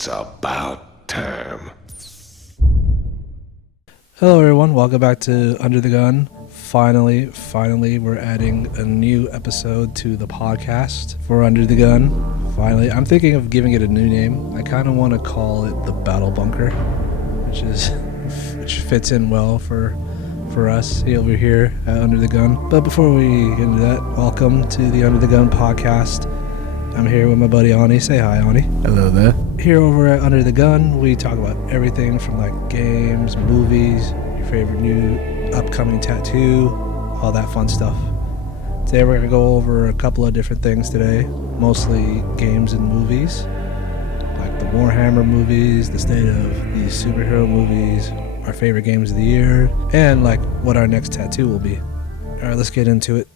It's about time. Hello everyone, welcome back to Under the Gun. Finally, we're adding a new episode to the podcast for Under the Gun. Finally, I'm thinking of giving it a new name. I kind of want to call it the Battle Bunker, which fits in well for us over here at Under the Gun. But before we get into that, welcome to the Under the Gun podcast. I'm here with my buddy Ani. Say hi, Ani. Hello there. Here over at Under the Gun, we talk about everything from like games, movies, your favorite new upcoming tattoo, all that fun stuff. Today we're going to go over a couple of different things today, mostly games and movies, like the Warhammer movies, the state of these superhero movies, our favorite games of the year, and like what our next tattoo will be. Alright, let's get into it.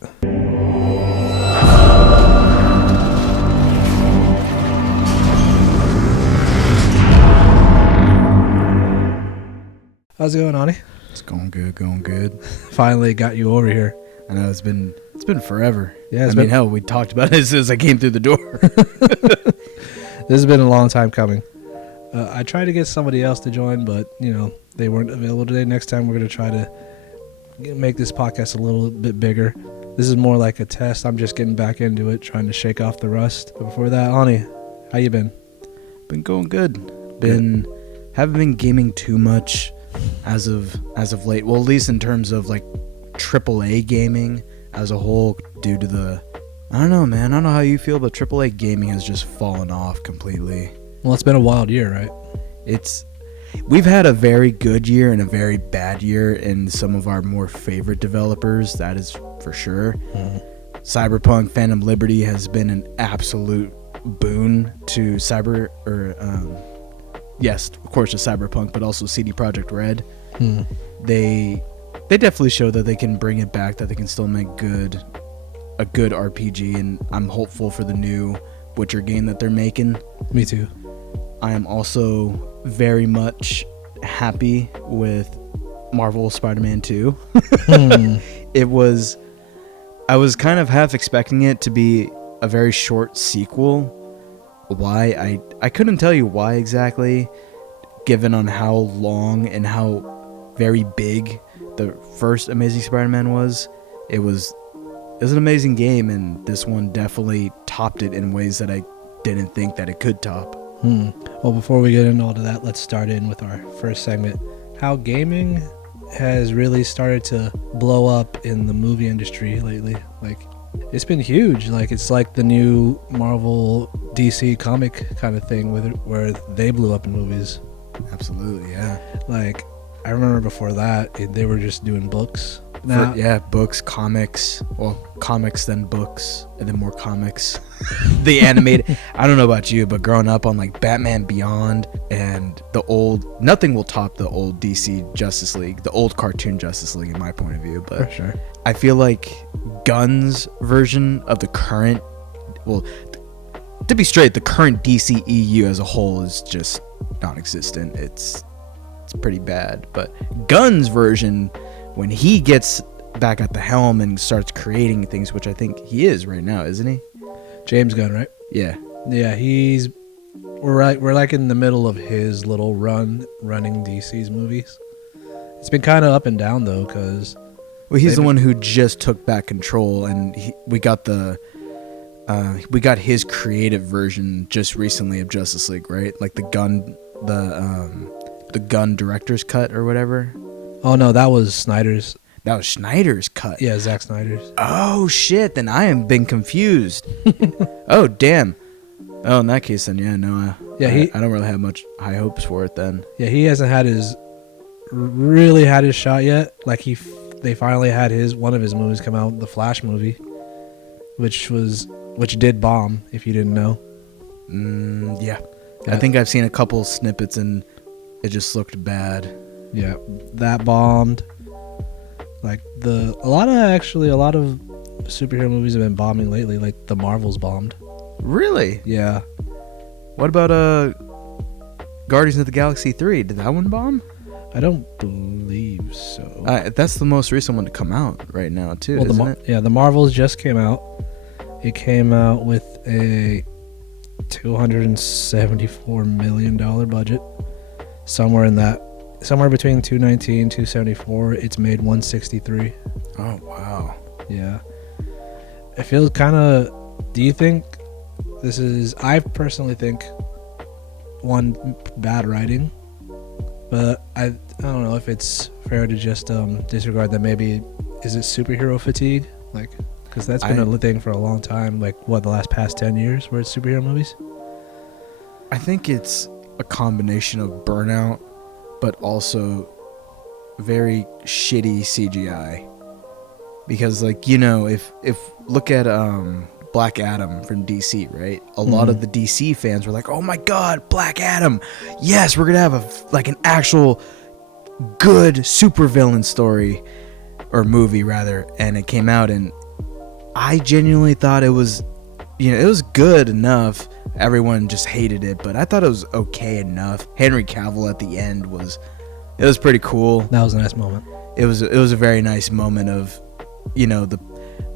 How's it going, Ani? It's going good. Finally got you over here. I know it's been forever. Yeah, hell, we talked about it as soon as I came through the door. This has been a long time coming. I tried to get somebody else to join, but they weren't available today. Next time we're going to try to make this podcast a little bit bigger. This is more like a test. I'm just getting back into it, trying to shake off the rust. But before that, Ani, how you been? Been going good. Haven't been gaming too much as of late. Well, at least in terms of like AAA gaming as a whole, due to I don't know, man. I don't know how you feel, but AAA gaming has just fallen off completely. Well, it's been a wild year, right? We've had a very good year and a very bad year in some of our more favorite developers. That is for sure. Mm-hmm. Cyberpunk Phantom Liberty has been an absolute boon to yes, of course, to Cyberpunk, but also CD Projekt Red. They definitely show that they can bring it back, that they can still make a good RPG, and I'm hopeful for the new Witcher game that they're making. Me too. I am also very much happy with Marvel Spider-Man 2. I was kind of half expecting it to be a very short sequel. Why? I couldn't tell you why exactly, given on how long and how very big the first Amazing Spider-Man was. It was an amazing game, and this one definitely topped it in ways that I didn't think that it could top. Well, before we get into all of that, let's start in with our first segment. How gaming has really started to blow up in the movie industry lately. Like, it's been huge. Like, it's like the new Marvel DC comic kind of thing where they blew up in movies. Absolutely, yeah. Like, I remember before that, they were just doing books. Books, comics. Well, comics, then books, and then more comics. The animated. I don't know about you, but growing up on like Batman Beyond and nothing will top the old DC Justice League, the old cartoon Justice League in my point of view. But for sure, I feel like Gunn's version of the current, well, to be straight, the current DC EU as a whole is just non-existent. It's pretty bad. But Gunn's version, when he gets back at the helm and starts creating things, which I think he is right now, isn't he? James Gunn, right? Yeah. Yeah, we're like in the middle of his little running DC's movies. It's been kind of up and down though, because he's the one who just took back control, and we got his creative version just recently of Justice League, right? Like the Gunn director's cut or whatever. Oh no, that was Snyder's. That was Snyder's cut. Yeah, Zack Snyder's. Oh shit! Then I am been confused. Oh damn. Oh, in that case, then yeah, no. I don't really have much high hopes for it then. Yeah, he hasn't really had his shot yet. Like they finally had one of his movies come out, the Flash movie, which did bomb. If you didn't know. Yeah. I think I've seen a couple snippets and it just looked bad. Yeah, that bombed. Like a lot of superhero movies have been bombing lately. Like the Marvels bombed. Really? Yeah. What about Guardians of the Galaxy 3? Did that one bomb? I don't believe so. That's the most recent one to come out right now too, isn't it? Yeah, the Marvels just came out. It came out with a $274 million budget. Somewhere between 219 274. It's made 163. Oh, wow. Yeah. It feels kind of. Do you think this is? I personally think one, bad writing, but I don't know if it's fair to just disregard that. Maybe is it superhero fatigue? Like, because that's been a thing for a long time. Like, what, the past 10 years where it's superhero movies? I think it's a combination of burnout, but also very shitty CGI. Because, like, you know, if look at Black Adam from DC, right? A lot of the DC fans were like, "Oh my God, Black Adam! Yes, we're gonna have an actual good supervillain story or movie rather." And it came out, and I genuinely thought it was, it was good enough. Everyone just hated it, but I thought it was okay enough. Henry Cavill at the end was pretty cool. That was a nice moment. It was a very nice moment of, the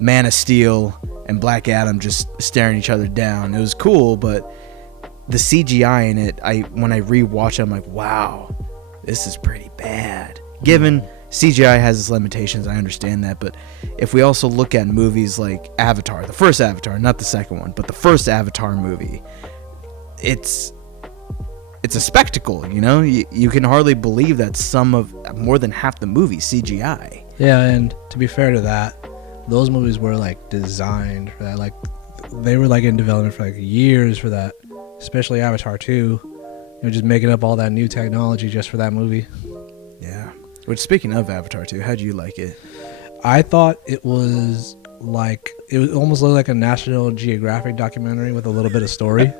Man of Steel and Black Adam just staring each other down. It was cool, but the CGI in it, when I rewatch it, I'm like, wow, this is pretty bad. Given CGI has its limitations, I understand that, but if we also look at movies like Avatar, the first Avatar, not the second one, but the first Avatar movie, it's a spectacle, You can hardly believe that more than half the movie CGI. Yeah, and to be fair to that, those movies were designed for that. They were in development for years for that. Especially Avatar 2, just making up all that new technology just for that movie. Yeah. Which, speaking of Avatar 2, how'd you like it? I thought it was almost looked like a National Geographic documentary with a little bit of story.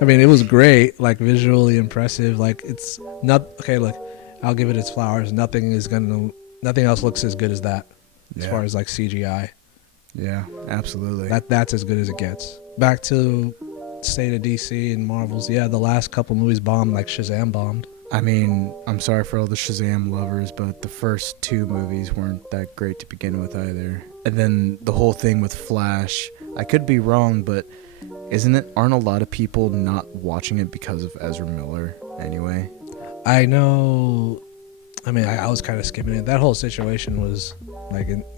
I mean, it was great, visually impressive. It's not okay. Look, I'll give it its flowers. Nothing else looks as good as that, as far as CGI. Yeah, absolutely. That's as good as it gets. Back to state of DC and Marvel's. Yeah, the last couple movies bombed, like Shazam bombed. I mean, I'm sorry for all the Shazam lovers, but the first two movies weren't that great to begin with either. And then the whole thing with Flash, I could be wrong, but aren't a lot of people not watching it because of Ezra Miller anyway? I know. I mean, I was kind of skipping it. That whole situation was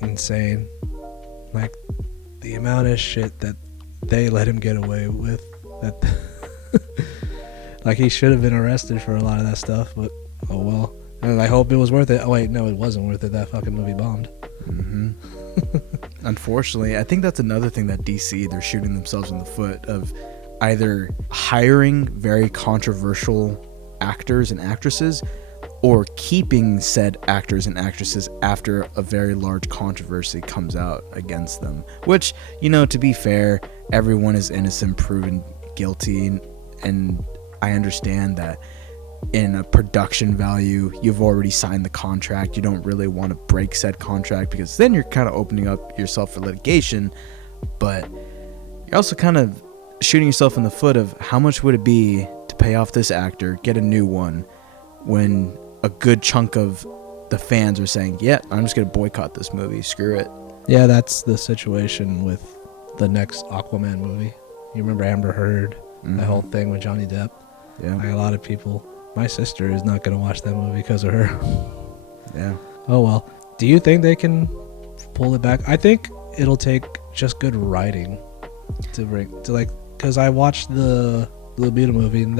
insane. The amount of shit that they let him get away with. That he should have been arrested for a lot of that stuff, but oh well. And I hope it was worth it. Oh wait, no, it wasn't worth it. That fucking movie bombed. Mm-hmm. Unfortunately, I think that's another thing that DC, they're shooting themselves in the foot of either hiring very controversial actors and actresses or keeping said actors and actresses after a very large controversy comes out against them. Which, to be fair, everyone is innocent proven guilty, and I understand that in a production value, you've already signed the contract. You don't really want to break said contract because then you're kind of opening up yourself for litigation, but you're also kind of shooting yourself in the foot of how much would it be to pay off this actor, get a new one, when a good chunk of the fans are saying, yeah, I'm just going to boycott this movie. Screw it. Yeah, that's the situation with the next Aquaman movie. You remember Amber Heard, the whole thing with Johnny Depp? Yeah. A lot of people. My sister is not going to watch that movie because of her. Yeah. Oh, well. Do you think they can pull it back? I think it'll take just good writing because I watched the Blue Beetle movie, and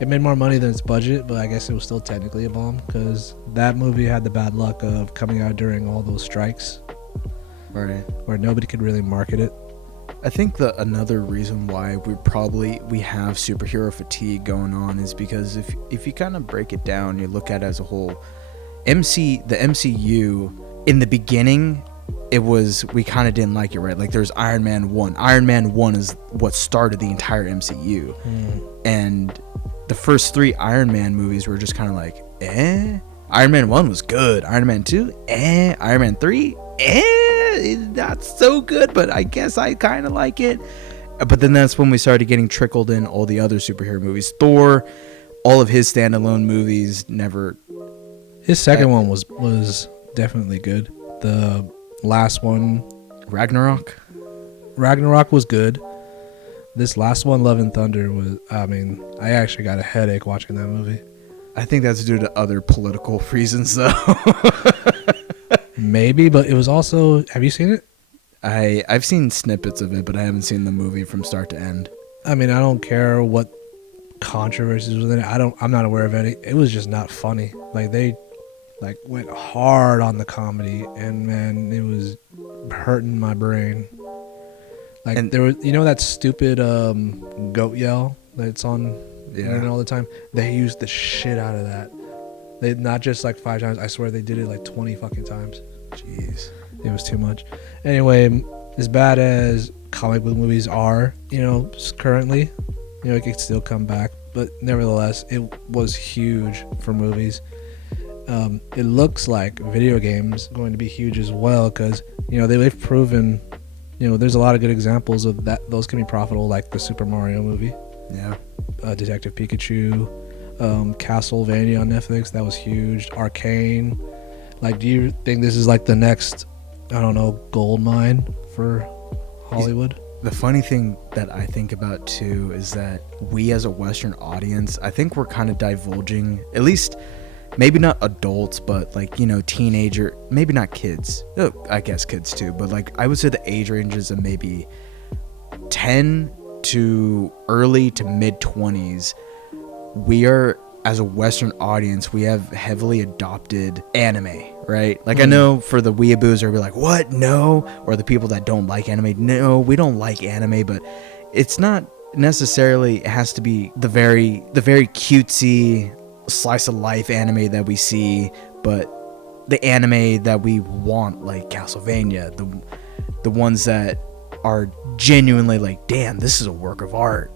it made more money than its budget, but I guess it was still technically a bomb because that movie had the bad luck of coming out during all those strikes. Right. Where nobody could really market it. I think another reason why we have superhero fatigue going on is because if you kind of break it down, you look at it as a whole, the MCU, in the beginning, we kind of didn't like it, right? There's Iron Man 1. Iron Man 1 is what started the entire MCU. And the first three Iron Man movies were just kind of like, eh? Iron Man 1 was good. Iron Man 2, eh? Iron Man 3, not so good, but I guess I kind of like it. But then that's when we started getting trickled in all the other superhero movies. Thor, all of his standalone movies never. His second one was definitely good. The last one, Ragnarok was good. This last one, Love and Thunder, was. I mean, I actually got a headache watching that movie. I think that's due to other political reasons, though. Maybe, but it was also. Have you seen it? I've seen snippets of it, but I haven't seen the movie from start to end. I mean, I don't care what controversies was in it. I'm not aware of any. It was just not funny. Like they, went hard on the comedy, and man, it was hurting my brain. Like And- there was, that stupid goat yell that's on the internet all the time. They used the shit out of that. They not just like 5 times. I swear they did it like 20 fucking times. Jeez. It was too much. Anyway, as bad as comic book movies are, currently, it could still come back. But nevertheless, it was huge for movies. It looks like video games going to be huge as well because, they've proven, there's a lot of good examples of that. Those can be profitable, like the Super Mario movie, Yeah. Detective Pikachu, Castlevania on Netflix. That was huge. Arcane. Like, do you think this is like the next, I don't know, gold mine for Hollywood? The funny thing that I think about too is that we as a Western audience, I think we're kind of divulging, at least maybe not adults, but teenager, maybe not kids. I guess kids too, but I would say the age ranges of maybe 10 to early to mid 20s. We are, as a Western audience, we have heavily adopted anime, right? I know for the weeaboos are like, what? No. Or the people that don't like anime, no, we don't like anime, but it's not necessarily, it has to be the very cutesy slice of life anime that we see, but the anime that we want, like Castlevania, the ones that are genuinely like, damn, this is a work of art.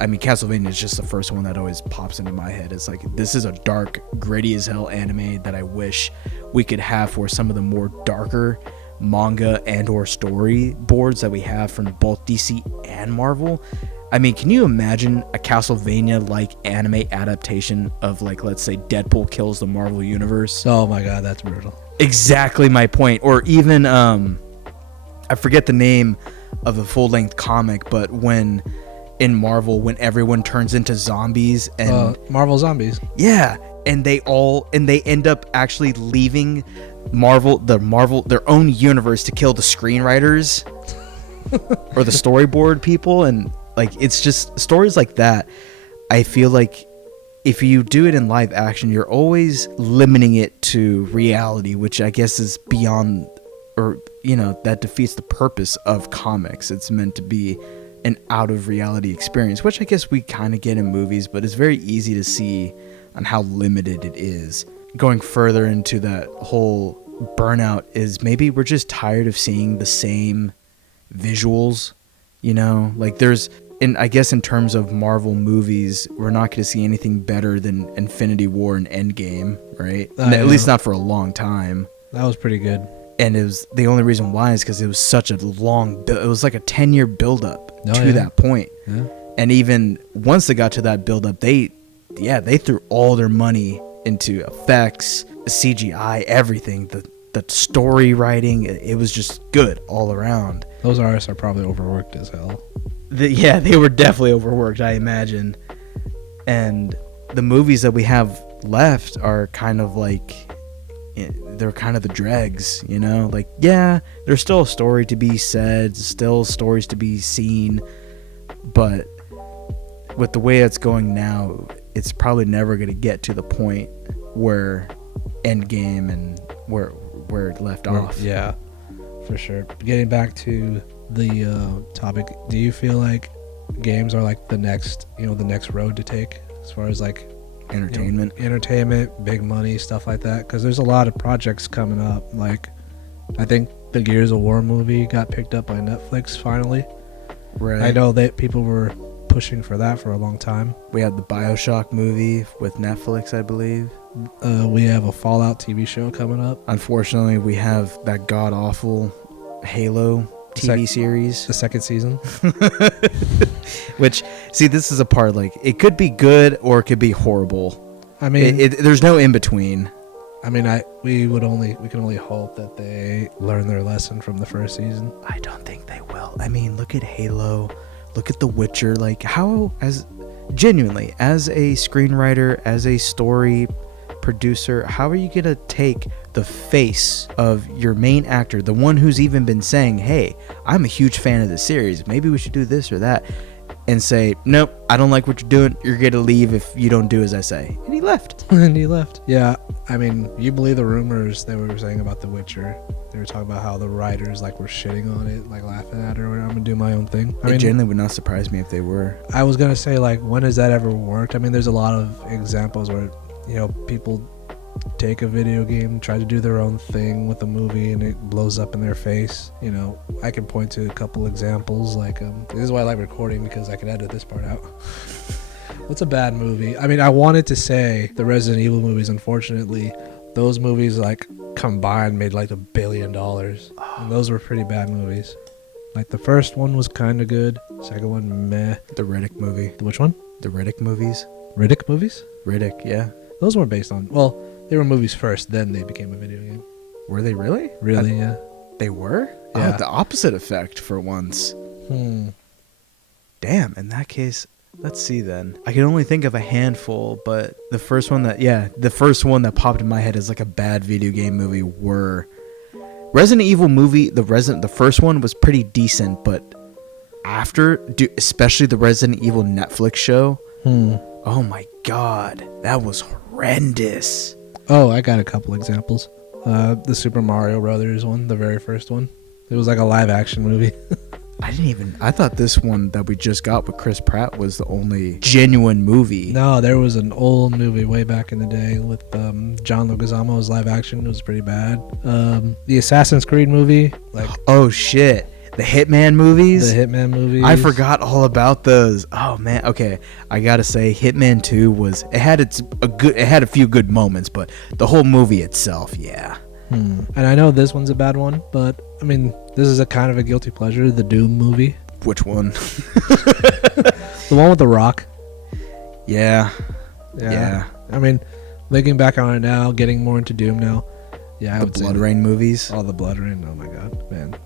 Castlevania is just the first one that always pops into my head. It's like, this is a dark, gritty as hell anime that I wish we could have for some of the more darker manga and or storyboards that we have from both DC and Marvel. Can you imagine a Castlevania-like anime adaptation of, let's say Deadpool kills the Marvel Universe? Oh my god, that's brutal. Exactly my point. Or even, I forget the name of the full-length comic, but in Marvel, when everyone turns into zombies and Marvel Zombies. yeah, and they end up actually leaving their own universe to kill the screenwriters or the storyboard people, and it's just stories like that. I feel like if you do it in live action, you're always limiting it to reality, which I guess is beyond, or that defeats the purpose of comics. It's meant to be an out of reality experience, which I guess we kind of get in movies, but it's very easy to see on how limited it is. Going further into that whole burnout is maybe we're just tired of seeing the same visuals, I guess in terms of Marvel movies, we're not going to see anything better than Infinity War and Endgame, right? At least not for a long time. That was pretty good. And it was, the only reason why is because it was such a long, it was like a 10-year buildup to yeah. that point. Yeah. And even once they got to that buildup, they threw all their money into effects, CGI, everything. The story writing, it was just good all around. Those artists are probably overworked as hell. They were definitely overworked, I imagine. And the movies that we have left are kind of they're kind of the dregs, there's still a story to be said, still stories to be seen, but with the way it's going now, it's probably never going to get to the point where Endgame and where it left off. Yeah, for sure. Getting back to the topic, do you feel like games are the next road to take as far as entertainment, big money, stuff like that? Because there's a lot of projects coming up. I think the Gears of War movie got picked up by Netflix finally. Right. I know that people were pushing for that for a long time. We had the BioShock movie with Netflix, I believe. We have a Fallout TV show coming up. Unfortunately, we have that god-awful Halo TV series. The second season. Which, see, this is a part, it could be good or it could be horrible. I mean, there's no in-between. I mean, we can only hope that they learn their lesson from the first season. I don't think they will. I mean, look at Halo. look at The Witcher. Like, how, as genuinely, as a screenwriter, as a story producer, how are you gonna take the face of your main actor, the one who's even been saying, hey, I'm a huge fan of the series, maybe we should do this or that, and say, nope, I don't like what you're doing, you're gonna leave if you don't do as I say? And he left. And he left. Yeah, I mean, you believe the rumors they were saying about The Witcher? They were talking about how the writers like were shitting on it, like laughing at it, or I'm gonna do my own thing. I It mean, genuinely would not surprise me if they were. I was gonna say, like, when has that ever worked? I mean, there's a lot of examples where, you know, people take a video game, try to do their own thing with a movie, and it blows up in their face. You know, I can point to a couple examples. Like, this is why I like recording, because I can edit this part out. What's a bad movie? I mean, I wanted to say the Resident Evil movies. Unfortunately, those movies, like, combined made like $1 billion. And those were pretty bad movies. Like, the first one was kind of good. Second one, meh. The Riddick movie. Which one? The Riddick movies. Riddick movies? Riddick, yeah. Those weren't based on... Well, they were movies first, then they became a video game. Were they really? Really, yeah. They were? Yeah. Oh, the opposite effect for once. Damn, in that case, let's see then. I can only think of a handful, but the first one that popped in my head as like a bad video game movie were Resident Evil movie. The first one was pretty decent, but especially the Resident Evil Netflix show. Oh my god, that was horrendous. Oh, I got a couple examples. The Super Mario Brothers one, the very first one. It was like a live action movie. I thought this one that we just got with Chris Pratt was the only genuine movie. No, there was an old movie way back in the day with John Leguizamo as live action. It was pretty bad. The Assassin's Creed movie. Like, oh shit. The Hitman movies? The Hitman movies. I forgot all about those. Oh man. Okay. I gotta say, Hitman 2 it had a few good moments, but the whole movie itself, yeah. And I know this one's a bad one, but I mean, this is a kind of a guilty pleasure. The Doom movie. Which one? The one with The Rock. Yeah. I mean, looking back on it now, getting more into Doom now. Yeah, The Blood Rain movies. Oh, the Blood Rain. Oh my god, man.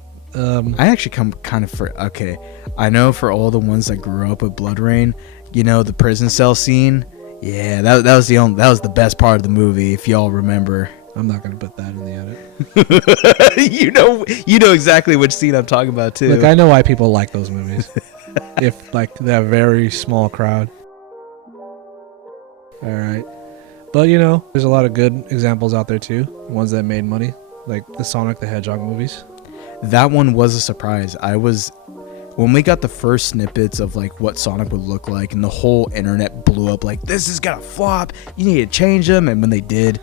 I actually come kind of I know for all the ones that grew up with Blood Rain, you know, the prison cell scene. Yeah, that was the best part of the movie, if y'all remember. I'm not gonna put that in the edit. you know exactly which scene I'm talking about too. Look, I know why people like those movies. If like that very small crowd. All right, but you know, there's a lot of good examples out there too. Ones that made money, like the Sonic the Hedgehog movies. That one was a surprise. When we got the first snippets of like what Sonic would look like, and the whole internet blew up like, this is gonna flop, you need to change them. And when they did,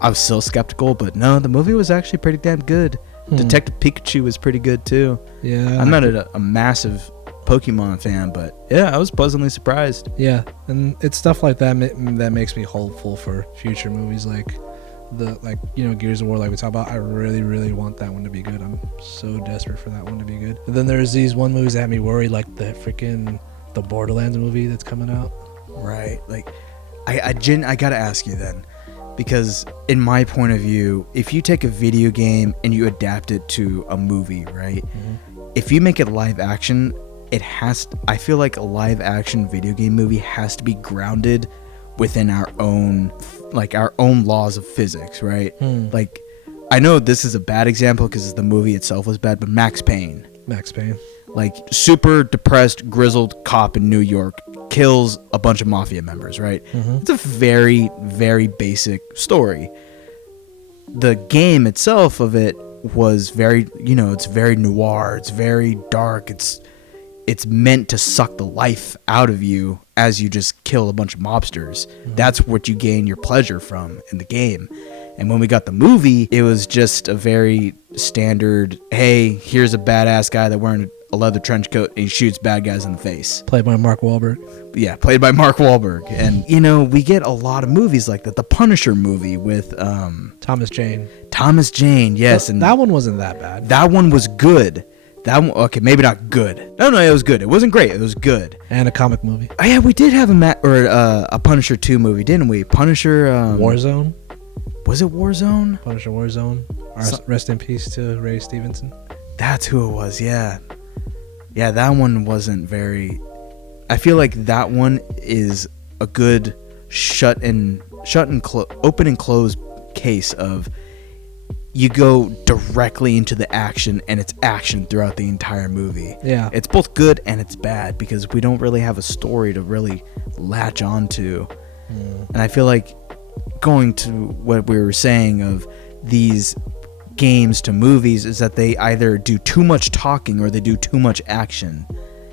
I was still skeptical, but no, the movie was actually pretty damn good. Detective Pikachu was pretty good too. Yeah, I'm not a massive Pokemon fan, but yeah, I was pleasantly surprised. Yeah, and it's stuff like that that makes me hopeful for future movies, like Gears of War, like we talked about. I really, really want that one to be good. I'm so desperate for that one to be good. And then there's these one movies that had me worried, like the Borderlands movie that's coming out. Right. Like, I gotta ask you then, because in my point of view, if you take a video game and you adapt it to a movie, right? Mm-hmm. If you make it live action, I feel like a live action video game movie has to be grounded within our own laws of physics, right? Like, I know this is a bad example because the movie itself was bad, but Max Payne, like, super depressed, grizzled cop in New York kills a bunch of mafia members, right? It's a very, very basic story. The game itself of it was very, it's very noir, it's very dark, it's meant to suck the life out of you as you just kill a bunch of mobsters. That's what you gain your pleasure from in the game. And when we got the movie, it was just a very standard, hey, here's a badass guy that wearing a leather trench coat and he shoots bad guys in the face. Played by Mark Wahlberg. Yeah, played by Mark Wahlberg. And, we get a lot of movies like that. The Punisher movie with Thomas Jane. Thomas Jane, yes. And that one wasn't that bad. That one was good. That one, okay, maybe not good. No, it was good. It wasn't great. It was good. And a comic movie. Oh yeah, we did have a Punisher 2 movie, didn't we? Punisher Warzone. Was it Warzone? Punisher Warzone. Rest in peace to Ray Stevenson. That's who it was. Yeah. Yeah, that one wasn't very. I feel like that one is a good open and close case of you go directly into the action, and it's action throughout the entire movie. Yeah. It's both good and it's bad because we don't really have a story to really latch onto. And I feel like going to what we were saying of these games to movies is that they either do too much talking or they do too much action.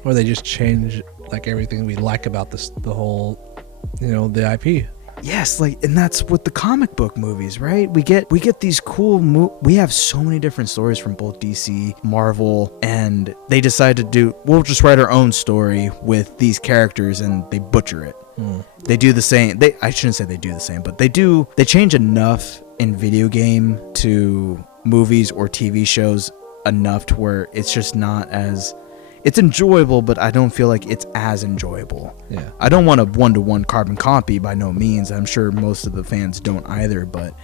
Or they just change like everything we like about the whole, the IP. Yes, and that's with the comic book movies, right? We get these cool we have so many different stories from both DC, Marvel, and they decide to we'll just write our own story with these characters, and they butcher it. They do the same. I shouldn't say they do the same, but they change enough in video game to movies or TV shows enough to where it's just not as. It's enjoyable, but I don't feel like it's as enjoyable. Yeah. I don't want a one-to-one carbon copy by no means. I'm sure most of the fans don't either, but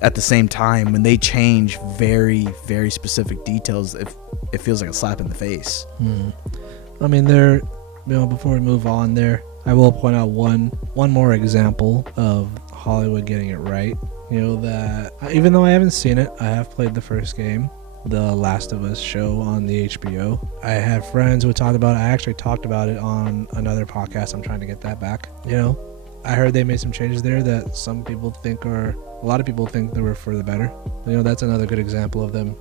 at the same time, when they change very, very specific details, it feels like a slap in the face. I mean, before we move on I will point out one more example of Hollywood getting it right. That even though I haven't seen it, I have played the first game, The Last of Us show on the HBO. I had friends who talked about it. I actually talked about it on another podcast. I'm trying to get that back. I heard they made some changes there that a lot of people think they were for the better. That's another good example of them,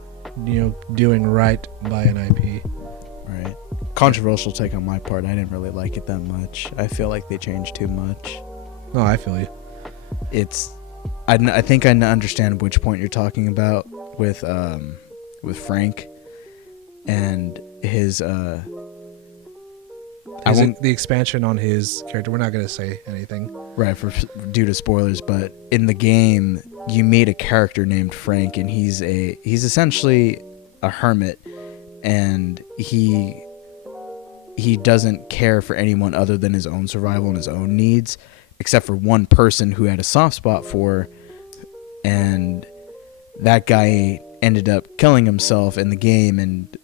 doing right by an IP. Right. Controversial take on my part. I didn't really like it that much. I feel like they changed too much. No, I feel you. I think I understand which point you're talking about with Frank and his the expansion on his character. We're not going to say anything, right, due to spoilers, but in the game you meet a character named Frank, and he's essentially a hermit, and he doesn't care for anyone other than his own survival and his own needs, except for one person who had a soft spot for, and that guy ended up killing himself in the game and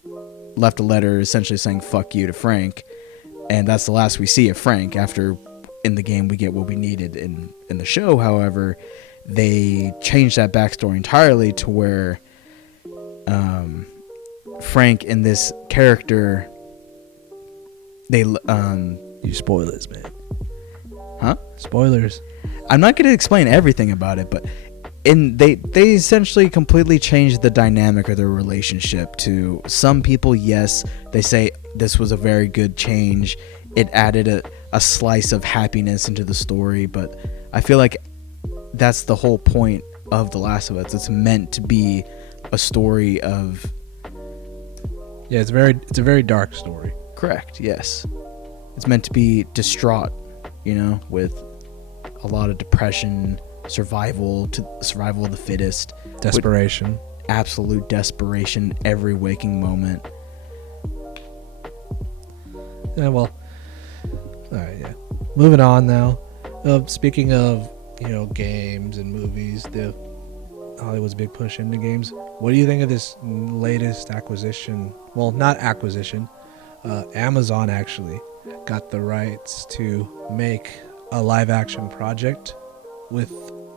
left a letter essentially saying fuck you to Frank, and that's the last we see of Frank. After in the game we get what we needed. In the show, however, they changed that backstory entirely to where Frank and this character, you spoilers, man. Huh? Spoilers. I'm not going to explain everything about it, but they essentially completely changed the dynamic of their relationship. To some people, yes, they say this was a very good change. It added a slice of happiness into the story, but I feel like that's the whole point of The Last of Us. It's meant to be a story of... Yeah, it's a very dark story. Correct, yes. It's meant to be distraught, with a lot of depression, survival of the fittest, desperation, absolute desperation every waking moment. Yeah, well, all right, yeah. Moving on now. Speaking of games and movies, the Hollywood's big push into games. What do you think of this latest acquisition? Well, not acquisition. Amazon actually got the rights to make a live-action project with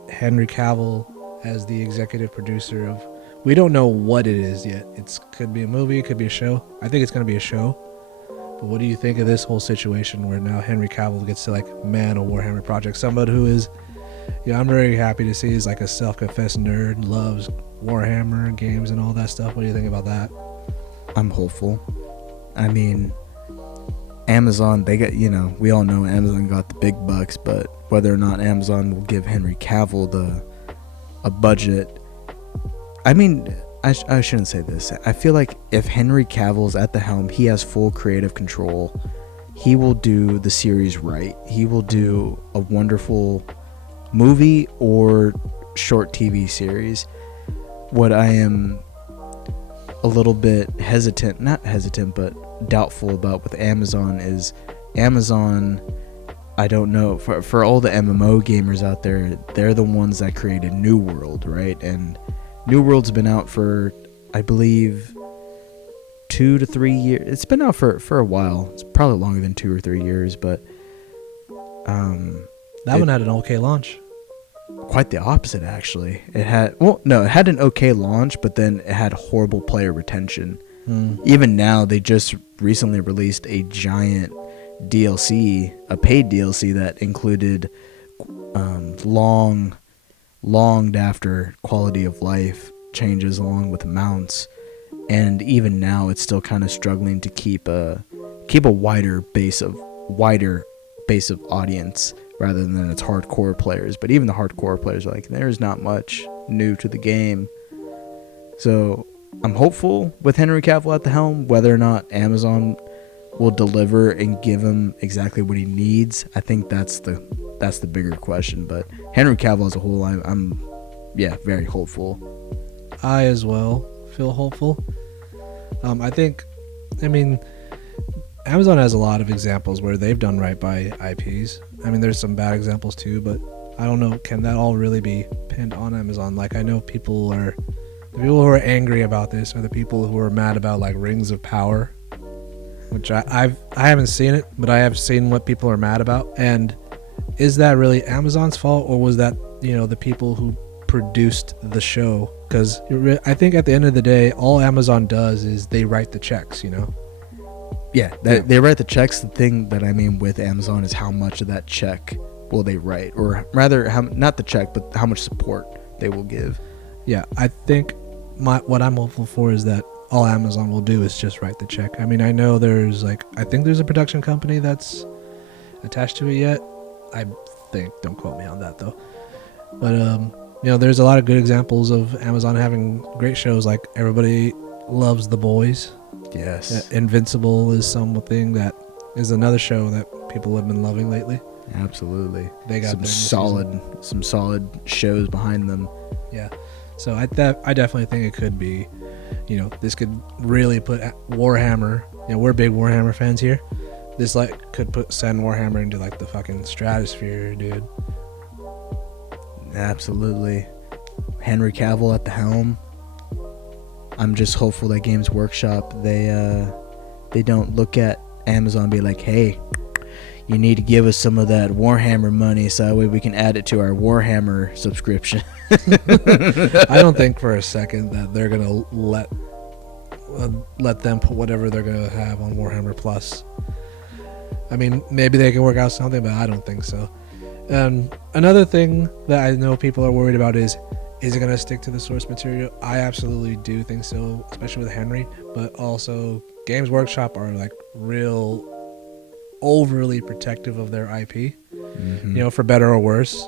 Henry Cavill as the executive producer of. We don't know what it is yet. It could be a movie, it could be a show. I think it's going to be a show. But what do you think of this whole situation where now Henry Cavill gets to man a Warhammer project? Somebody who is, I'm very happy to see he's a self-confessed nerd, loves Warhammer games and all that stuff. What do you think about that? I'm hopeful. I mean, Amazon, they got, we all know Amazon got the big bucks, but whether or not Amazon will give Henry Cavill a budget. I mean, I shouldn't say this. I feel like if Henry Cavill's at the helm, he has full creative control. He will do the series right. He will do a wonderful movie or short TV series. What I am a little bit but doubtful about with Amazon is Amazon, I don't know, for all the MMO gamers out there, they're the ones that created New World, right? And New World's been out for, I believe, 2 to 3 years. It's been out for a while. It's probably longer than 2 or 3 years, but That one had an okay launch. quite the opposite actually. It had it had an okay launch, but then it had horrible player retention. Even now, they just recently released a giant DLC, a paid DLC that included longed after quality of life changes along with mounts, and even now it's still kind of struggling to keep a wider base of audience rather than its hardcore players. But even the hardcore players are like, there's not much new to the game. So I'm hopeful with Henry Cavill at the helm. Whether or not Amazon will deliver and give him exactly what he needs, I think that's the bigger question. But Henry Cavill as a whole, I'm very hopeful. I as well feel hopeful. I mean, Amazon has a lot of examples where they've done right by IPs. I mean, there's some bad examples too, but I don't know, can that all really be pinned on Amazon? Like, I know the people who are angry about this are the people who are mad about like Rings of Power, which I haven't seen it, but I have seen what people are mad about. And is that really Amazon's fault, or was that, the people who produced the show? Because I think at the end of the day, all Amazon does is they write the checks, Yeah, they write the checks. The thing that I mean with Amazon is how much of that check will they write, or rather, not the check, but how much support they will give. Yeah, I think what I'm hopeful for is that all Amazon will do is just write the check. I mean, I know I think there's a production company that's attached to it yet. I think, don't quote me on that though. But there's a lot of good examples of Amazon having great shows. Like, everybody loves The Boys. Yes. Invincible is something that is another show that people have been loving lately. Absolutely. They got some solid shows behind them. Yeah. So I definitely think it could be, this could really put Warhammer. We're big Warhammer fans here. This could send Warhammer into like the fucking stratosphere, dude. Absolutely. Henry Cavill at the helm. I'm just hopeful that Games Workshop, they don't look at Amazon and be like, hey, you need to give us some of that Warhammer money so that way we can add it to our Warhammer subscription. I don't think for a second that they're gonna let them put whatever they're gonna have on Warhammer Plus. I mean, maybe they can work out something, but I don't think so. Another thing that I know people are worried about is it going to stick to the source material? I absolutely do think so, especially with Henry. But also, Games Workshop are like real overly protective of their IP. Mm-hmm. For better or worse.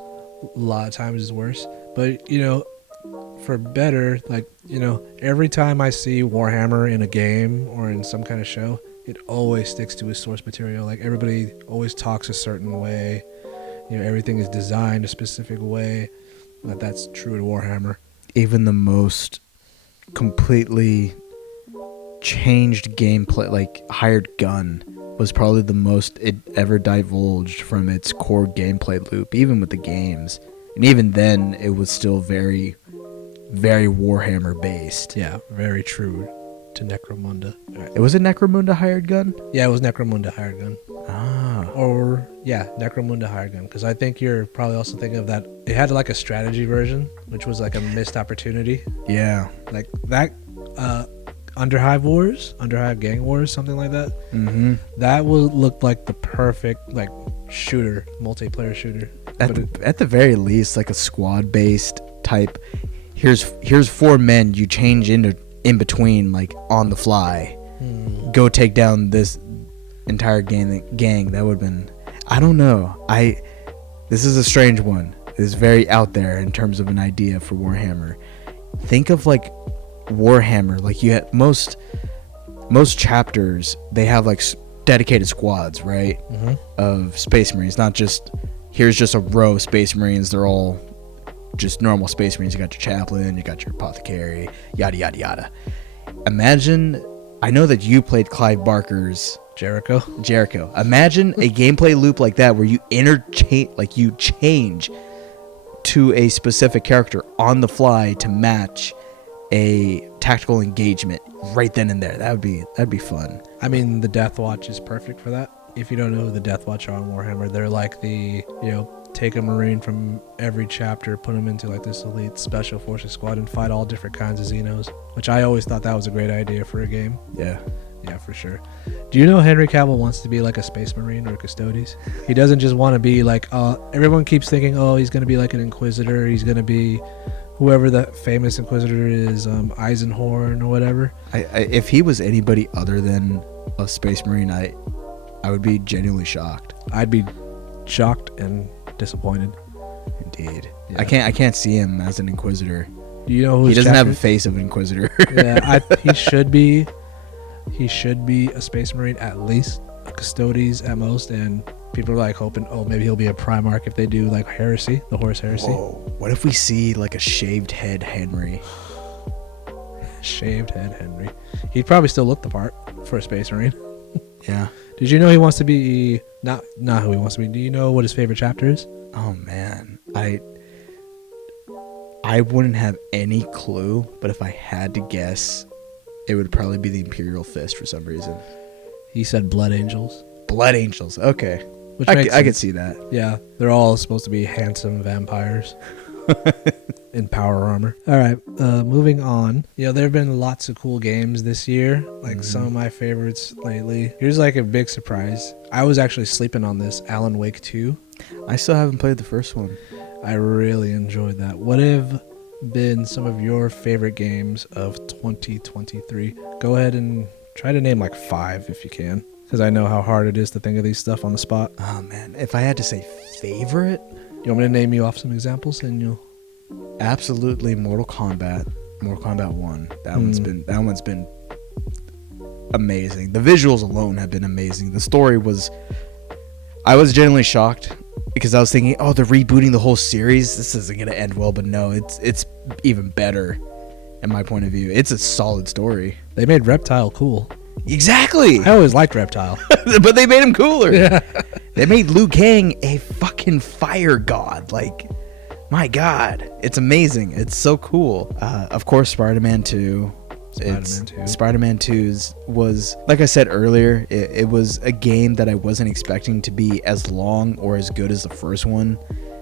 A lot of times it's worse. But, for better, every time I see Warhammer in a game or in some kind of show, it always sticks to its source material. Like, everybody always talks a certain way. Everything is designed a specific way. That's true to Warhammer. Even the most completely changed gameplay, like Hired Gun, was probably the most it ever divulged from its core gameplay loop, even with the games. And even then, it was still very, very Warhammer based. Yeah, very true to Necromunda. It was a Necromunda Hired Gun? Yeah, it was Necromunda Hired Gun. Necromunda Hired Gun. Because I think you're probably also thinking of that. It had like a strategy version, which was like a missed opportunity. Yeah. Like that, Underhive Gang Wars, something like that. Mm-hmm. That would look like the perfect like shooter, multiplayer shooter. At the very least, like a squad-based type. Here's 4 men you change in between, like on the fly. Go take down this entire gang. That would have been, I don't know. This is a strange one. It's very out there in terms of an idea for Warhammer. Think of like Warhammer, like you had most chapters, they have like dedicated squads, right? Mm-hmm. Of Space Marines, not just here's just a row of Space Marines. They're all just normal Space Marines. You got your chaplain, you got your apothecary, yada yada yada. Imagine, I know that you played Clive Barker's Jericho. Imagine a gameplay loop like that where you change to a specific character on the fly to match a tactical engagement. right then and there. That'd be fun. I mean, the Death Watch is perfect for that. If you don't know who the Death Watch are on Warhammer, they're like take a Marine from every chapter, put them into like this elite special forces squad and fight all different kinds of Xenos, which I always thought that was a great idea for a game. Yeah. Yeah, for sure. Do you know Henry Cavill wants to be like a Space Marine or a Custodes? He doesn't just want to be like, everyone keeps thinking, he's going to be like an Inquisitor. He's going to be whoever the famous Inquisitor is, Eisenhorn or whatever. If he was anybody other than a Space Marine, I would be genuinely shocked. I'd be shocked and disappointed. Indeed. Yeah. I can't see him as an Inquisitor. Do you know who he doesn't have a face of an Inquisitor? Yeah, he should be. He should be a Space Marine at least, a Custodes at most, and people are like hoping, maybe he'll be a Primarch if they do like Heresy, the Horus Heresy. Whoa! What if we see like a shaved head Henry? Shaved head Henry. He'd probably still look the part for a Space Marine. Yeah. Did you know he wants to be not who he wants to be? Do you know what his favorite chapter is? Oh man, I wouldn't have any clue, but if I had to guess, it would probably be the Imperial Fist for some reason. He said Blood Angels. Blood Angels. Okay. Which I makes could sense. see that. Yeah, they're all supposed to be handsome vampires in power armor. All right, moving on. There have been lots of cool games this year. Like some of my favorites lately. Here's like a big surprise. I was actually sleeping on this Alan Wake 2. I still haven't played the first one. I really enjoyed that. What have been some of your favorite games of 2023? Go ahead and try to name like 5 if you can, because I know how hard it is to think of these stuff on the spot. Oh man, if I had to say favorite, You want me to name you off some examples and you'll... absolutely Mortal Kombat 1. That one's been amazing. The visuals alone have been amazing. The story I was genuinely shocked because I was thinking, they're rebooting the whole series. This isn't going to end well, but no, it's even better in my point of view. It's a solid story. They made Reptile cool. Exactly. I always liked Reptile. But they made him cooler. Yeah. They made Liu Kang a fucking fire god. Like, my God, it's amazing. It's so cool. Of course, Spider-Man 2. Spider-Man 2 was, like I said earlier, it was a game that I wasn't expecting to be as long or as good as the first one,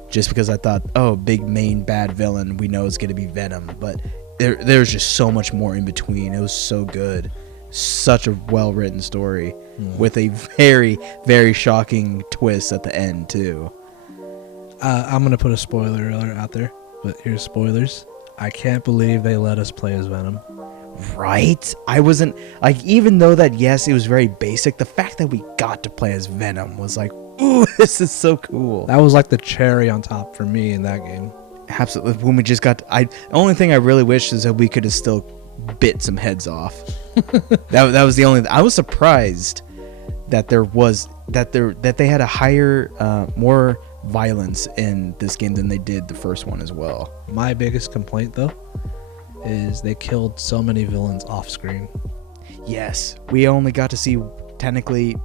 just because I thought, big main bad villain, we know it's going to be Venom, but there's just so much more in between. It was so good. Such a well-written story with a very, very shocking twist at the end, too. I'm going to put a spoiler alert out there, but here's spoilers. I can't believe they let us play as Venom. Right? I wasn't, like, even though that, yes, it was very basic, the fact that we got to play as Venom was like, ooh, this is so cool. That was like the cherry on top for me in that game. Absolutely. When we just got, the only thing I really wish is that we could have still bit some heads off. that was the only, I was surprised that that they had a higher, more violence in this game than they did the first one as well. My biggest complaint, though, is they killed so many villains off screen. Yes, we only got to see technically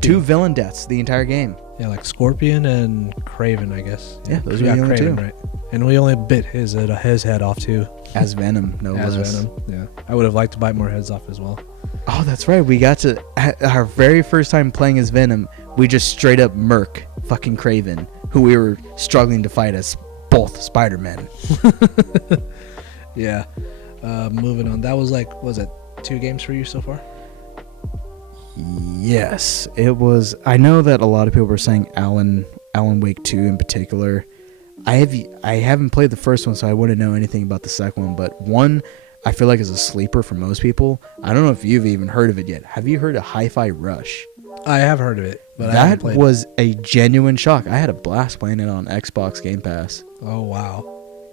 two villain deaths the entire game. Yeah, like Scorpion and Kraven, I guess. Yeah, those were the only two. Right. And we only bit his head off too. As Venom, no less. As Venom, yeah. I would have liked to bite more heads off as well. Oh, that's right. We got to, our very first time playing as Venom, we just straight up murk fucking Kraven, who we were struggling to fight as both Spider-Men. Yeah. Moving on. That was like, was it 2 games for you so far? Yes, it was. I know that a lot of people were saying Alan Wake 2 in particular. I haven't played the first one, so I wouldn't know anything about the second one, but one I feel like is a sleeper for most people. I don't know if you've even heard of it yet. Have you heard of Hi-Fi Rush? I have heard of it, but I that haven't played was a genuine shock. I had a blast playing it on Xbox Game Pass. Oh wow.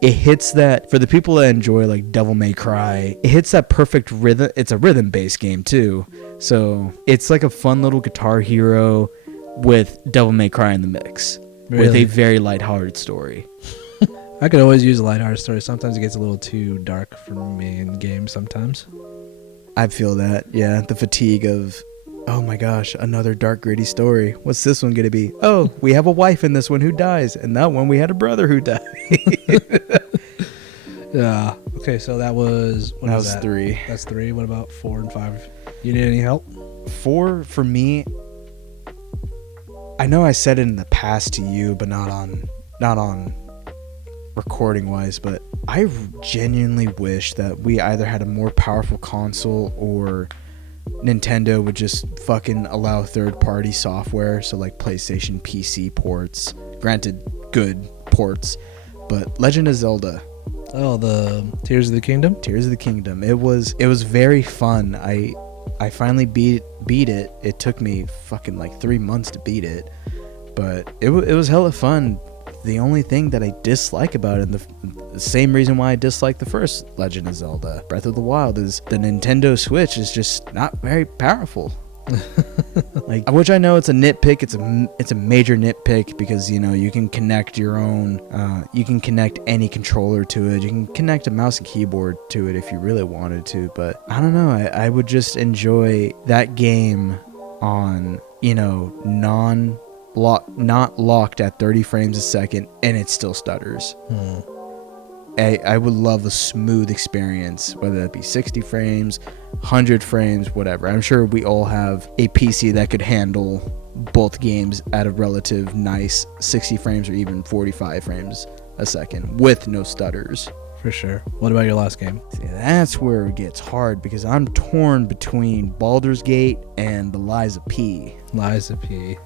It hits that, for the people that enjoy like Devil May Cry, it hits that perfect rhythm. It's a rhythm-based game too, so it's like a fun little Guitar Hero with Devil May Cry in the mix, with a very lighthearted story. I could always use a lighthearted story. Sometimes it gets a little too dark for me in games sometimes. I feel that, yeah, the fatigue of, oh my gosh, another dark, gritty story. What's this one going to be? Oh, we have a wife in this one who dies, and that one we had a brother who died. Yeah. Okay, Okay, so that was what That was was that? 3. That's 3. What about 4 and 5? You need any help? 4 for me. I know I said it in the past to you, but not on recording wise, but I genuinely wish that we either had a more powerful console or Nintendo would just fucking allow third-party software, so like PlayStation PC ports, granted good ports, but Legend of Zelda Oh, the Tears of the Kingdom? Tears of the Kingdom, it was very fun. I finally beat it. It took me fucking like 3 months to beat it, but it was hella fun. The only thing that I dislike about it, and the same reason why I dislike the first Legend of Zelda, Breath of the Wild, is the Nintendo Switch is just not very powerful. Like, which I know it's a nitpick. It's a major nitpick because, you know, you can connect your own, you can connect any controller to it. You can connect a mouse and keyboard to it if you really wanted to. But I don't know. I would just enjoy that game on, you know, not locked at 30 frames a second, and it still stutters. I would love a smooth experience, whether that be 60 frames, 100 frames, whatever. I'm sure we all have a PC that could handle both games at a relative nice 60 frames or even 45 frames a second with no stutters. For sure. What about your last game? See, that's where it gets hard because I'm torn between Baldur's Gate and the Lies of P. Lies of P.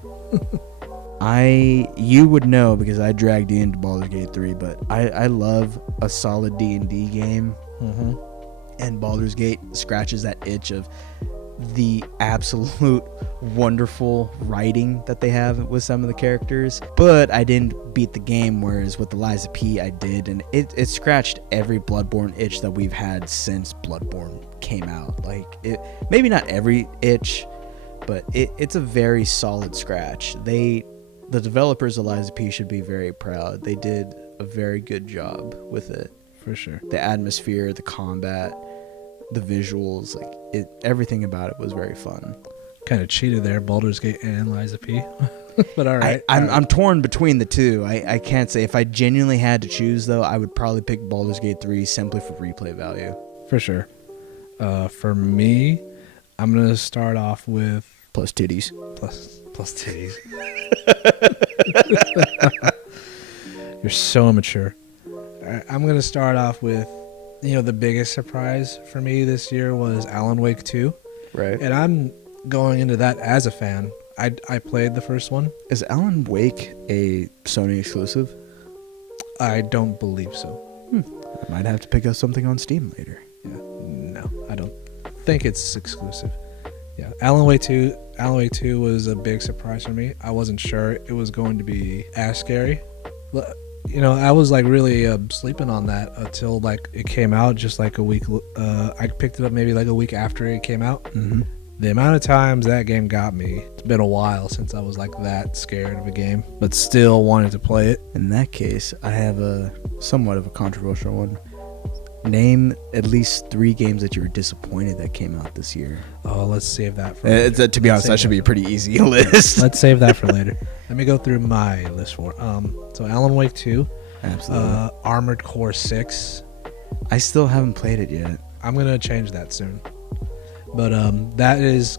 You would know because I dragged you into Baldur's Gate 3, but I love a solid D&D game. Mm-hmm. And Baldur's Gate scratches that itch of the absolute wonderful writing that they have with some of the characters. But I didn't beat the game, whereas with the Lies of P, I did. And it scratched every Bloodborne itch that we've had since Bloodborne came out. Like, maybe not every itch, but it's a very solid scratch. The developers of Lies of P should be very proud. They did a very good job with it. For sure. The atmosphere, the combat, the visuals, like everything about it was very fun. Kind of cheated there, Baldur's Gate and Lies of P. But all right. I'm torn between the two. I can't say. If I genuinely had to choose, though, I would probably pick Baldur's Gate 3 simply for replay value. For sure. For me, I'm going to start off with... Plus titties. Plus titties. You're so immature. I'm going to start off with, you know, the biggest surprise for me this year was Alan Wake 2. Right. And I'm going into that as a fan. I played the first one. Is Alan Wake a Sony exclusive? I don't believe so. I might have to pick up something on Steam later. Yeah. No, I don't think it's exclusive. Yeah. Alan Wake 2 was a big surprise for me. I wasn't sure it was going to be as scary. You know, I was like really sleeping on that until like it came out just like a week. I picked it up maybe like a week after it came out. Mm-hmm. The amount of times that game got me, it's been a while since I was like that scared of a game, but still wanted to play it. In that case, I have a somewhat of a controversial one. Name at least 3 games that you were disappointed that came out this year. Oh, let's save that for later. To be honest, that should be a pretty easy list. Let's save that for later. Let me go through my list for so Alan Wake 2, Absolutely. Armored Core 6. I still haven't played it yet. I'm gonna change that soon, but that is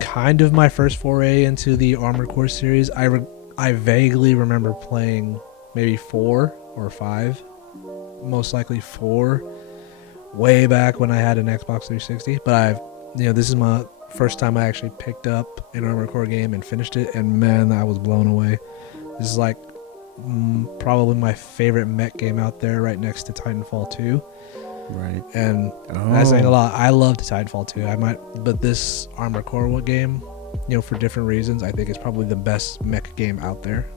kind of my first foray into the Armored Core series. I vaguely remember playing maybe 4 or 5, most likely 4, way back when I had an Xbox 360. But this is my first time I actually picked up an Armored Core game and finished it, and man, I was blown away. This is like probably my favorite mech game out there, right next to Titanfall 2. Right. And that's saying a lot. I loved Titanfall 2. But this Armored Core game, you know, for different reasons, I think it's probably the best mech game out there.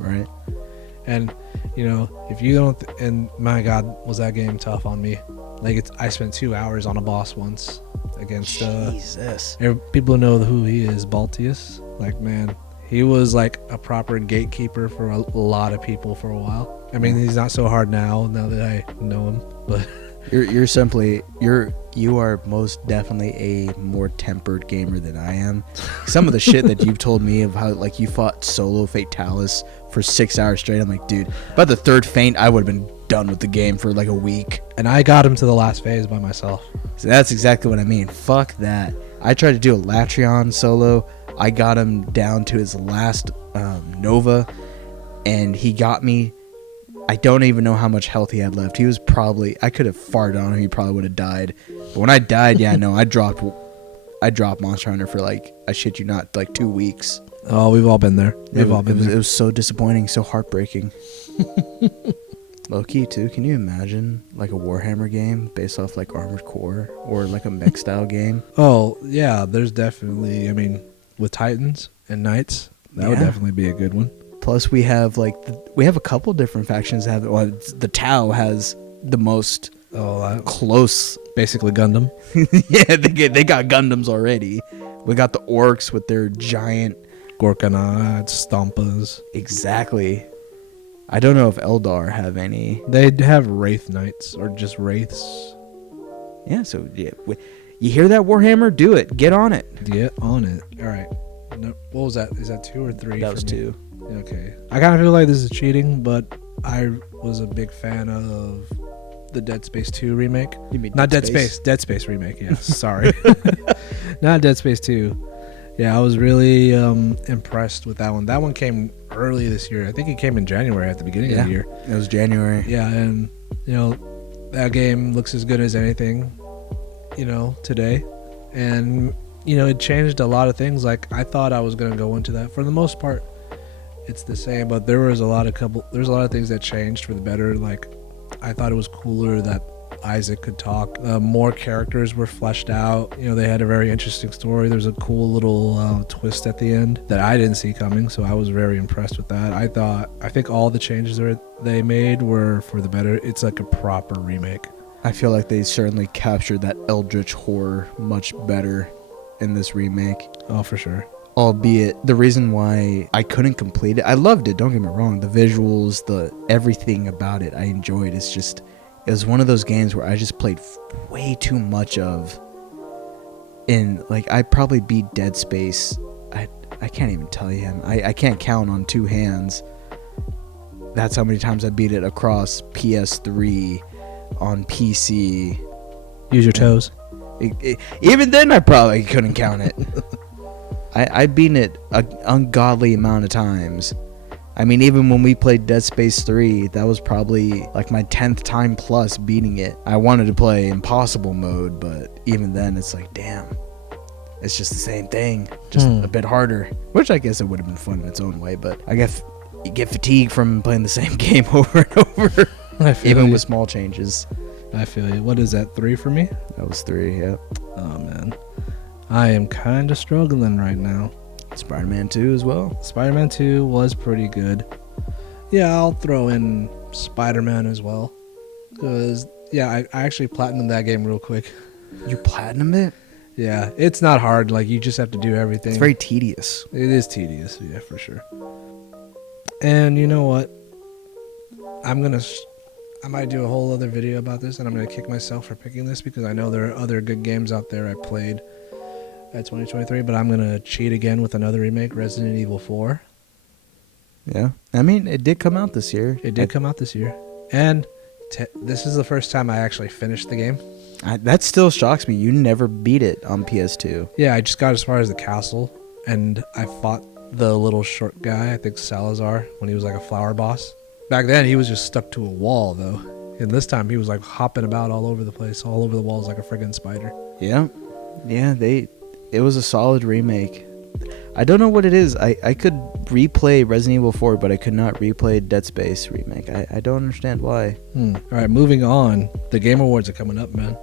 Right. And you know, if you don't, and my God, was that game tough on me? Like I spent 2 hours on a boss once against Jesus. People who know who he is, Baltius. Like, man, he was like a proper gatekeeper for a lot of people for a while. I mean, he's not so hard now that I know him, but you are most definitely a more tempered gamer than I am. Some of the shit that you've told me of how like you fought solo Fatalis for 6 hours straight. I'm like, dude, about the third faint, I would have been done with the game for like a week. And I got him to the last phase by myself. So that's exactly what I mean. Fuck that. I tried to do a Latreon solo. I got him down to his last Nova, and he got me. I don't even know how much health he had left. He was probably, I could have farted on him. He probably would have died. But when I died, yeah, no, I dropped Monster Hunter for like, I shit you not, like 2 weeks. Oh, we've all been there. We've all been there. It was so disappointing, so heartbreaking. Low key too. Can you imagine like a Warhammer game based off like Armored Core or like a mech style game? Oh, yeah, there's definitely, I mean, with Titans and Knights, that would Yeah. definitely be a good one. Plus, we have like we have a couple different factions. The Tau has the most Oh, close. basically Gundam. Yeah, they got Gundams already. We got the Orcs with their giant. Gorkanads, Stompas. Exactly. I don't know if Eldar have any. They'd have Wraith Knights or just Wraiths. Yeah, so yeah, you hear that, Warhammer? Do it. Get on it. Get on it. All right. No, what was that? Is that 2 or 3? That for was me? 2. Okay. I kind of feel like this is cheating, but I was a big fan of the Dead Space 2 remake. You mean Not Dead Space. Dead Space remake, yes. Sorry. Not Dead Space 2. Yeah, I was really impressed with that one. That one came early this year. I think it came in January at the beginning of the year. It was January. Yeah, and, you know, that game looks as good as anything, you know, today. And, you know, it changed a lot of things. Like, I thought I was going to go into that. For the most part, it's the same, but there's a lot of things that changed for the better. Like, I thought it was cooler that Isaac could talk. More characters were fleshed out. You know, they had a very interesting story. There's a cool little twist at the end that I didn't see coming, so I was very impressed with that. I think all the changes they made were for the better. It's like a proper remake. I feel like they certainly captured that eldritch horror much better in this remake. Oh, for sure. Albeit the reason why I couldn't complete it, I loved it, don't get me wrong. The visuals, the everything about it, I enjoyed. It's just, it was one of those games where I just played way too much of. And like, I probably beat Dead Space. I can't even tell you. I can't count on 2 hands. That's how many times I beat it across PS3, on PC. Use your toes. Even then, I probably couldn't count it. I beat it an ungodly amount of times. I mean, even when we played Dead Space 3, that was probably like my 10th time plus beating it. I wanted to play impossible mode, but even then, it's like, damn. It's just the same thing, just a bit harder. Which I guess it would have been fun in its own way, but I guess you get fatigued from playing the same game over and over. I feel Even you. with small changes. I feel you. What is that, 3 for me? That was 3, yeah. Oh, man. I am kind of struggling right now. Spider-Man 2 as well. Spider-Man 2 was pretty good. Yeah, I'll throw in Spider-Man as well. Because, yeah, I actually platinumed that game real quick. You platinum it? Yeah, it's not hard. Like, you just have to do everything. It's very tedious. It is tedious, yeah, for sure. And you know what? I might do a whole other video about this, and I'm going to kick myself for picking this because I know there are other good games out there I played at 2023, but I'm going to cheat again with another remake, Resident Evil 4. Yeah. I mean, it did come out this year. It did come out this year. And this is the first time I actually finished the game. That still shocks me. You never beat it on PS2. Yeah, I just got as far as the castle, and I fought the little short guy, I think Salazar, when he was like a flower boss. Back then, he was just stuck to a wall, though. And this time, he was like hopping about all over the place, all over the walls like a friggin' spider. Yeah. Yeah, it was a solid remake. I don't know what it is. I could replay Resident Evil 4, but I could not replay Dead Space remake. I don't understand why. All right, moving on. The Game Awards are coming up, man.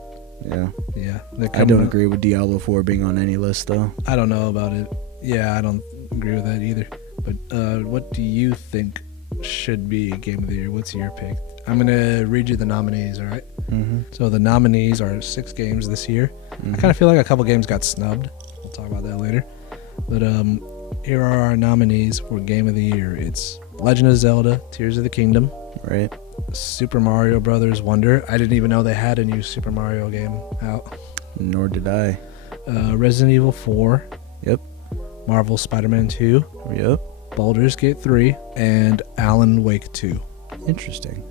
Yeah. Yeah. They're I coming don't up. agree with Diablo 4 being on any list, though. I don't know about it. Yeah, I don't agree with that either. But what do you think should be Game of the Year? What's your pick? I'm going to read you the nominees, all right? Mm-hmm. So the nominees are 6 games this year. I kind of feel like a couple games got snubbed. We'll talk about that later. But here are our nominees for Game of the Year. It's Legend of Zelda, Tears of the Kingdom. Right. Super Mario Brothers Wonder. I didn't even know they had a new Super Mario game out. Nor did I. Resident Evil 4. Yep. Marvel Spider-Man 2. Yep. Baldur's Gate 3, and Alan Wake 2. Interesting.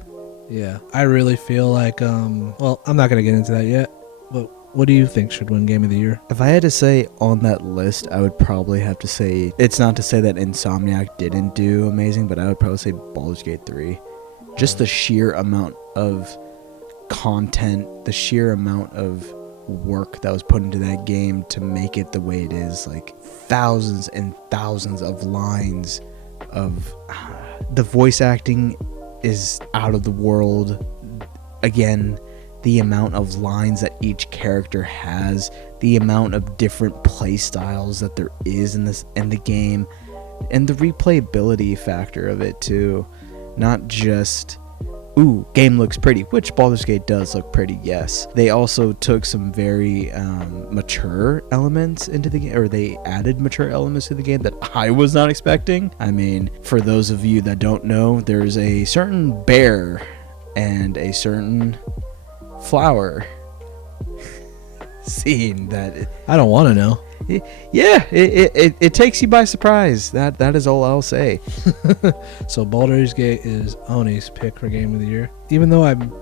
Yeah, I really feel like, well, I'm not going to get into that yet, but what do you think should win Game of the Year? If I had to say on that list, I would probably have to say, it's not to say that Insomniac didn't do amazing, but I would probably say Baldur's Gate 3. Just the sheer amount of content, the sheer amount of work that was put into that game to make it the way it is, like thousands and thousands of lines of the voice acting is out of the world. Again, the amount of lines that each character has, the amount of different play styles that there is in the game, and the replayability factor of it too. Not just, ooh, game looks pretty, which Baldur's Gate does look pretty, yes. They also took some very mature elements into the game, or they added mature elements to the game that I was not expecting. I mean, for those of you that don't know, there's a certain bear and a certain flower scene that I don't want to know. it takes you by surprise. That is all I'll say. So Baldur's Gate is Oni's pick for Game of the Year, even though I'm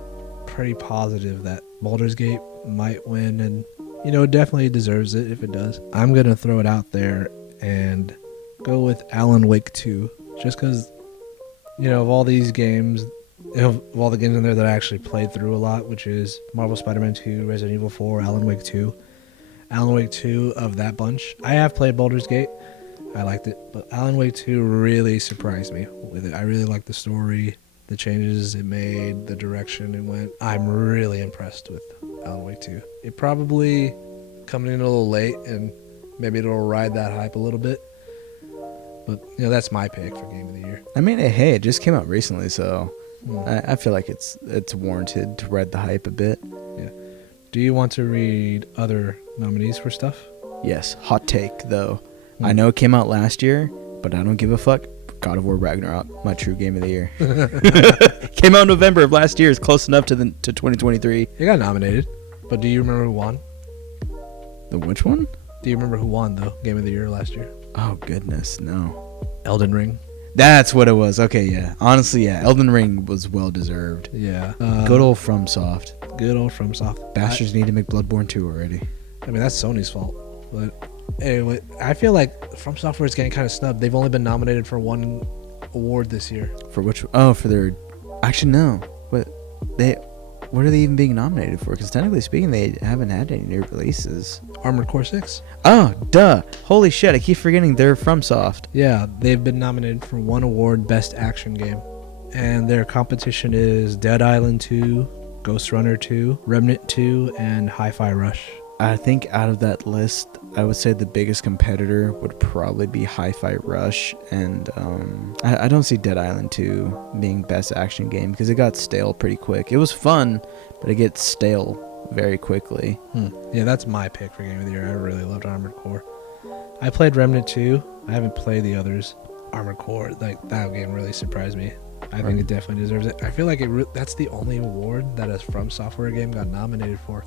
pretty positive that Baldur's Gate might win, and it definitely deserves it if it does. I'm gonna throw it out there and go with Alan Wake 2, just because of all these games, of all the games in there that I actually played through a lot, which is Marvel Spider-Man 2, Resident Evil 4, Alan Wake 2. Alan Wake 2 of that bunch. I have played Baldur's Gate. I liked it, but Alan Wake 2 really surprised me with it. I really liked the story, the changes it made, the direction it went. I'm really impressed with Alan Wake 2. It probably coming in a little late, and maybe it'll ride that hype a little bit. But that's my pick for Game of the Year. I mean, hey, it just came out recently, so I feel like it's warranted to ride the hype a bit. Yeah. Do you want to read other nominees for stuff? Yes. Hot take, though. I know it came out last year, but I don't give a fuck. God of War Ragnarok, my true game of the year. Came out in November of last year. It's close enough to 2023. It got nominated, but do you remember who won? The which one? Do you remember who won, though, Game of the Year last year? Oh, goodness, no. Elden Ring. That's what it was. Okay, yeah. Honestly, yeah. Elden Ring was well-deserved. Yeah. Good old FromSoft. Good old FromSoft. Bastards need to make Bloodborne 2 already. I mean, that's Sony's fault. But anyway, I feel like From Software is getting kind of snubbed. They've only been nominated for one award this year. For which? Oh, for their... Actually, no. What are they even being nominated for? Because technically speaking, they haven't had any new releases. Armored Core 6? Oh, duh. Holy shit, I keep forgetting they're FromSoft. Yeah, they've been nominated for one award, Best Action Game. And their competition is Dead Island 2, Ghost Runner 2, Remnant 2, and Hi-Fi Rush. I think out of that list, I would say the biggest competitor would probably be Hi-Fi Rush, and I don't see Dead Island 2 being best action game because it got stale pretty quick. It was fun, but it gets stale very quickly. Yeah, that's my pick for Game of the Year. I really loved Armored Core. I played Remnant 2. I haven't played the others. Armored Core, like that game really surprised me. I think it definitely deserves it. I feel like that's the only award that a From Software game got nominated for.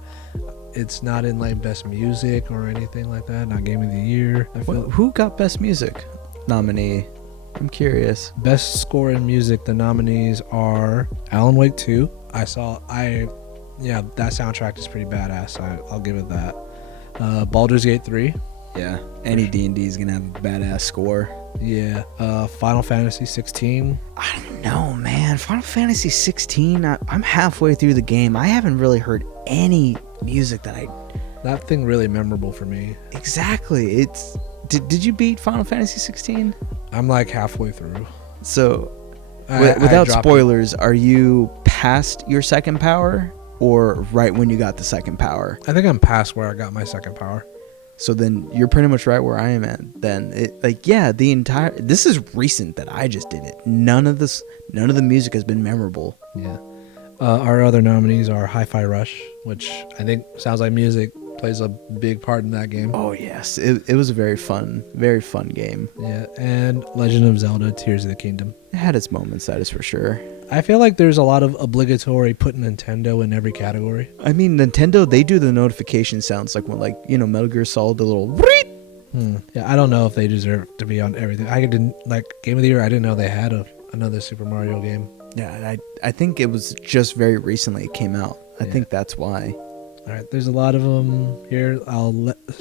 It's not in like Best Music or anything like that. Not Game of the Year. Who got Best Music nominee? I'm curious. Best Score in Music. The nominees are Alan Wake 2. Yeah, that soundtrack is pretty badass. I'll give it that. Baldur's Gate 3. Yeah, any D&D is gonna have a badass score. Yeah. Final Fantasy 16. I don't know, man. Final Fantasy 16. I'm halfway through the game. I haven't really heard any music that thing really memorable for me. Exactly. Did you beat Final Fantasy 16? I'm like halfway through. So without spoilers, are you past your second power or right when you got the second power? I think I'm past where I got my second power. So then you're pretty much right where I am at. Then this is recent that I just did it. None of the music has been memorable. Yeah. Our other nominees are Hi-Fi Rush, which I think sounds like music plays a big part in that game. Oh yes, it was a very fun game. Yeah, and Legend of Zelda: Tears of the Kingdom. It had its moments, that is for sure. I feel like there's a lot of obligatory putting Nintendo in every category. I mean, Nintendo, they do the notification sounds like when Metal Gear Solid, the little Yeah, I don't know if they deserve to be on everything. I didn't like Game of the Year. I didn't know they had another Super Mario game. Yeah, I think it was just very recently it came out. I think that's why. All right, there's a lot of them here.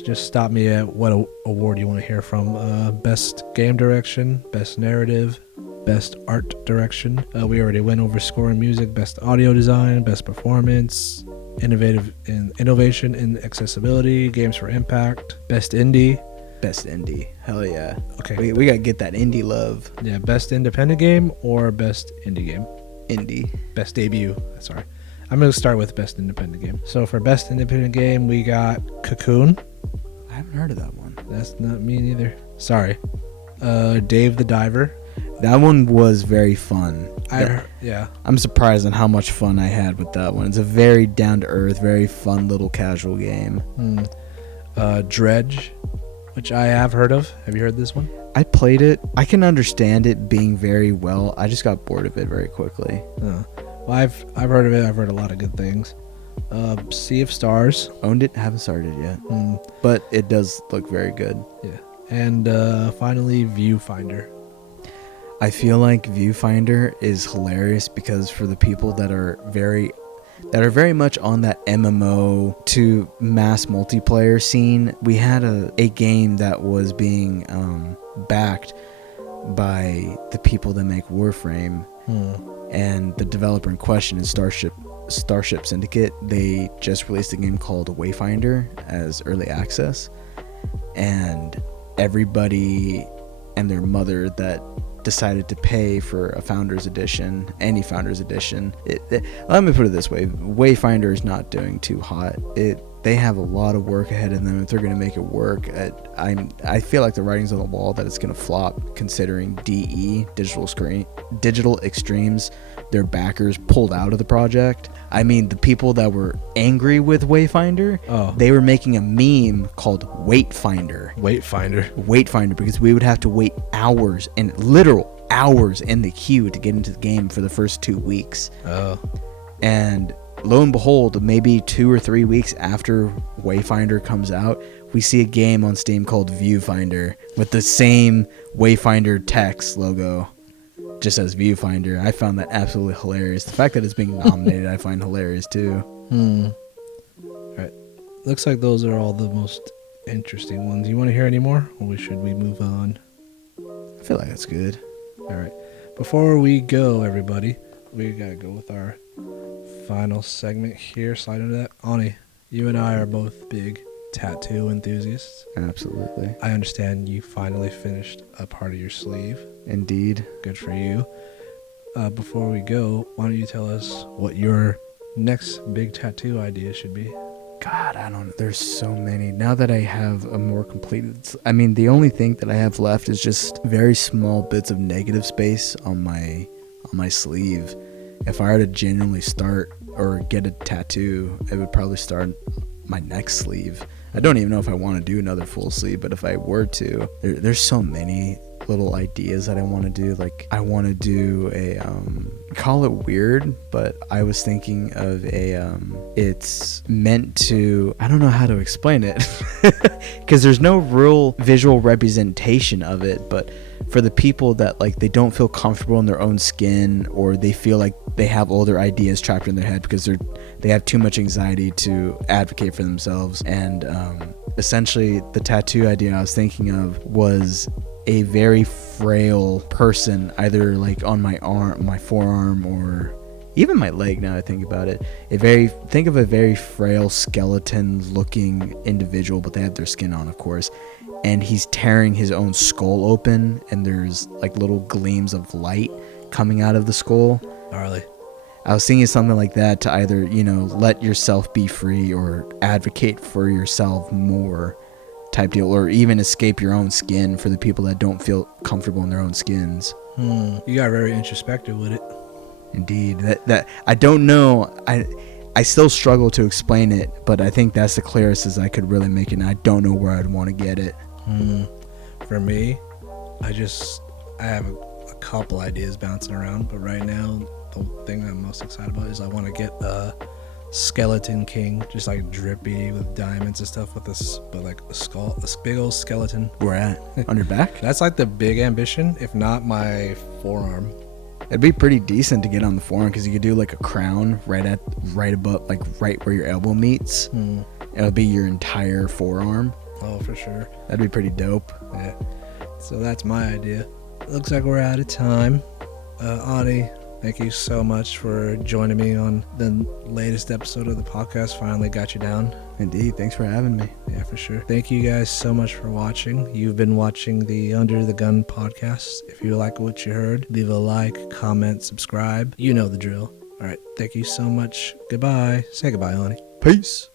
Just stop me at what award you want to hear from. Best game direction, best narrative, best art direction. We already went over score and music, best audio design, best performance, innovation in accessibility, games for impact, best indie. Best indie. Hell yeah. Okay. We got to get that indie love. Yeah, best independent game or best indie game. Indie. Best debut. Sorry. I'm going to start with best independent game. So for best independent game, we got Cocoon. I haven't heard of that one. That's not me neither. Sorry. Dave the Diver. That one was very fun. Yeah. I'm surprised on how much fun I had with that one. It's a very down-to-earth, very fun little casual game. Dredge, which I have heard of. Have you heard this one? I played it. I can understand it being very well. I just got bored of it very quickly. Well, I've heard of it. I've heard a lot of good things. Sea of Stars. Owned it. Haven't started yet. But it does look very good. Yeah. And finally, Viewfinder. I feel like Viewfinder is hilarious because for the people that are very much on that MMO to mass multiplayer scene, we had a game that was being backed by the people that make Warframe, and the developer in question is Starship Syndicate. They just released a game called Wayfinder as early access, and everybody and their mother that decided to pay for a Founders Edition, any Founders Edition. Let me put it this way: Wayfinder is not doing too hot. They have a lot of work ahead of them if they're going to make it work. I feel like the writing's on the wall that it's going to flop, considering Digital Extremes, their backers pulled out of the project. I mean, the people that were angry with Wayfinder, they were making a meme called Waitfinder, because we would have to wait hours, and literal hours in the queue to get into the game for the first 2 weeks. And lo and behold, maybe 2 or 3 weeks after Wayfinder comes out, we see a game on Steam called Viewfinder with the same Wayfinder text logo, just as Viewfinder. I found that absolutely hilarious. The fact that it's being nominated, I find hilarious too. All right. Looks like those are all the most interesting ones. You want to hear any more, or should we move on? I feel like that's good. All right. Before we go, everybody, we gotta go with our final segment here. Slide into that. Ani, you and I are both big tattoo enthusiasts. Absolutely. I understand you finally finished a part of your sleeve. Indeed. Good for you. Before we go, why don't you tell us what your next big tattoo idea should be? God, I don't know. There's so many. Now that I have a more completed... I mean, the only thing that I have left is just very small bits of negative space on my sleeve. If I were to genuinely start or get a tattoo, it would probably start my next sleeve. I don't even know if I want to do another full sleeve, but if I were to, there's so many little ideas that I want to do. Like, I want to do a call it weird, but I was thinking of it's meant to, I don't know how to explain it because there's no real visual representation of it, but for the people that like they don't feel comfortable in their own skin, or they feel like they have all their ideas trapped in their head because they have too much anxiety to advocate for themselves. And essentially the tattoo idea I was thinking of was a very frail person, either like on my arm, my forearm, or even my leg. Now I think about it, think of a very frail skeleton looking individual, but they have their skin on, of course, and he's tearing his own skull open, and there's like little gleams of light coming out of the skull. Gnarly. I was thinking something like that to either, let yourself be free or advocate for yourself more type deal, or even escape your own skin for the people that don't feel comfortable in their own skins. You got very introspective with it. Indeed. That I don't know. I still struggle to explain it, but I think that's the clearest as I could really make it, and I don't know where I'd want to get it. For me, I have a couple ideas bouncing around, but right now the thing I'm most excited about is I want to get skeleton king, just like drippy with diamonds and stuff with this, but like a skull, a big old skeleton. Where at? On your back? That's like the big ambition, if not my forearm. It'd be pretty decent to get on the forearm because you could do like a crown right above, like right where your elbow meets. It'll be your entire forearm. Oh, for sure. That'd be pretty dope. Yeah. So that's my idea. Looks like we're out of time. Ani, thank you so much for joining me on the latest episode of the podcast. Finally got you down. Indeed. Thanks for having me. Yeah, for sure. Thank you guys so much for watching. You've been watching the Under the Gun podcast. If you like what you heard, leave a like, comment, subscribe. You know the drill. All right. Thank you so much. Goodbye. Say goodbye, Ani. Peace.